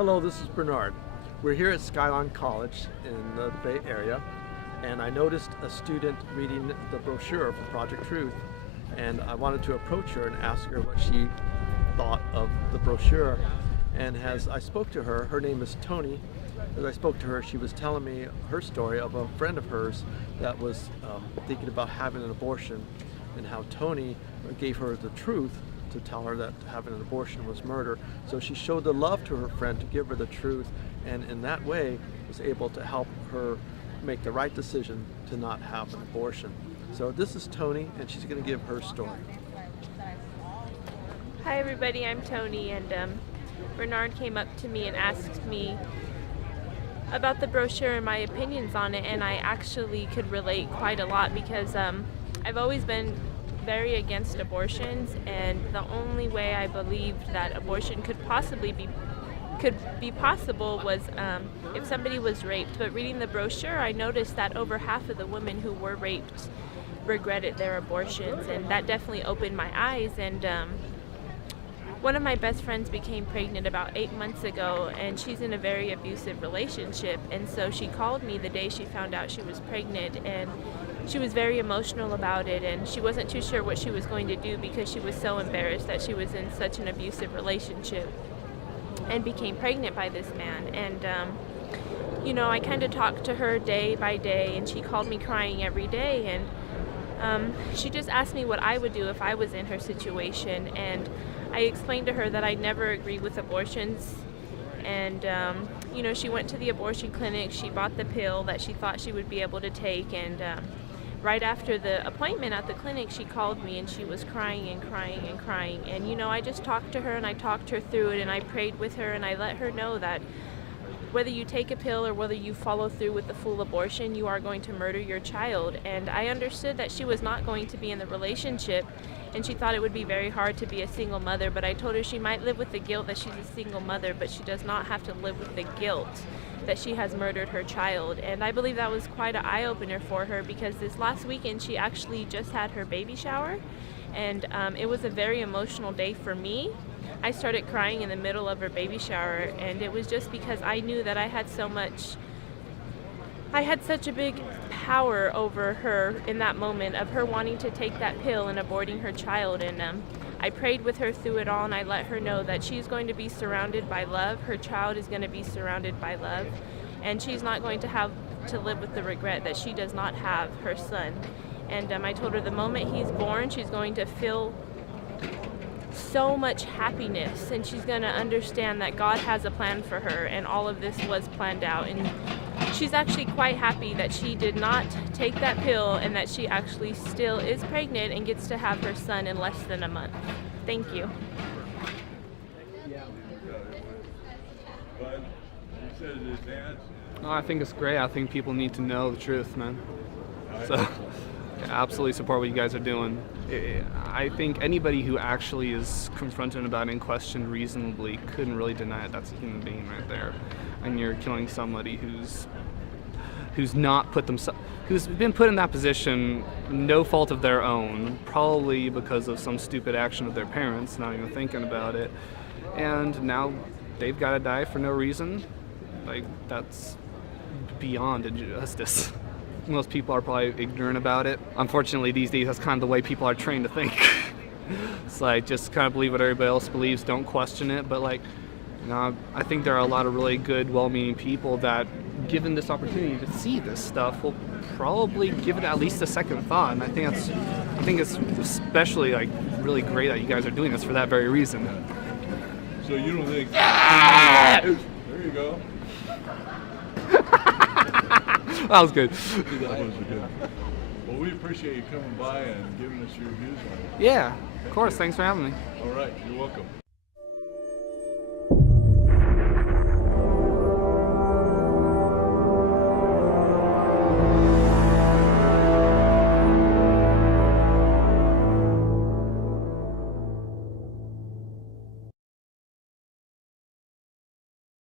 Hello, this is Bernard. We're here at Skyline College in the Bay Area, and I noticed a student reading the brochure for Project Truth, and I wanted to approach her and ask her what she thought of the brochure. And as I spoke to her, her name is Tony. As I spoke to her, she was telling me her story of a friend of hers that was thinking about having an abortion, and how Tony gave her the truth to tell her that having an abortion was murder. So she showed the love to her friend to give her the truth, and in that way was able to help her make the right decision to not have an abortion. So this is Tony, and she's going to give her story. Hi everybody, I'm Tony, and Bernard came up to me and asked me about the brochure and my opinions on it, and I actually could relate quite a lot because I've always been very against abortions, and the only way I believed that abortion could be possible was if somebody was raped. But reading the brochure, I noticed that over half of the women who were raped regretted their abortions, and that definitely opened my eyes. And one of my best friends became pregnant about 8 months ago, and she's in a very abusive relationship, and so she called me the day she found out she was pregnant, and she was very emotional about it, and she wasn't too sure what she was going to do because she was so embarrassed that she was in such an abusive relationship and became pregnant by this man. And you know, I kind of talked to her day by day, and she called me crying every day, and she just asked me what I would do if I was in her situation, and I explained to her that I never agreed with abortions. And you know, she went to the abortion clinic, she bought the pill that she thought she would be able to take, and right after the appointment at the clinic, she called me and she was crying and crying and crying. And you know, I just talked to her and I talked her through it, and I prayed with her, and I let her know that whether you take a pill or whether you follow through with the full abortion, you are going to murder your child. And I understood that she was not going to be in the relationship, and she thought it would be very hard to be a single mother, but I told her she might live with the guilt that she's a single mother, but she does not have to live with the guilt that she has murdered her child. And I believe that was quite an eye-opener for her, because this last weekend she actually just had her baby shower, and it was a very emotional day for me. I started crying in the middle of her baby shower, and it was just because I knew that I had such a big power over her in that moment of her wanting to take that pill and aborting her child. And I prayed with her through it all, and I let her know that she's going to be surrounded by love, her child is going to be surrounded by love, and she's not going to have to live with the regret that she does not have her son. And I told her the moment he's born, she's going to feel so much happiness, and she's going to understand that God has a plan for her, and all of this was planned out. And she's actually quite happy that she did not take that pill, and that she actually still is pregnant and gets to have her son in less than a month. Thank you. No, I think it's great. I think people need to know the truth, man. So, yeah, absolutely support what you guys are doing. I think anybody who actually is confronted about it and questioned reasonably couldn't really deny it. That's a human being right there. And you're killing somebody who's been put in that position, no fault of their own, probably because of some stupid action of their parents, not even thinking about it. And now they've got to die for no reason. Like, that's beyond injustice. Most people are probably ignorant about it. Unfortunately, these days, that's kind of the way people are trained to think. It's like, just kind of believe what everybody else believes, don't question it. But like, you know, I think there are a lot of really good, well-meaning people that, given this opportunity to see this stuff, will probably give it at least a second thought. And I think it's especially like really great that you guys are doing this for that very reason. So you don't think? There you go. That was good. That was good. Well, we appreciate you coming by and giving us your views on it. Yeah, of course. Thanks for having me. All right, you're welcome.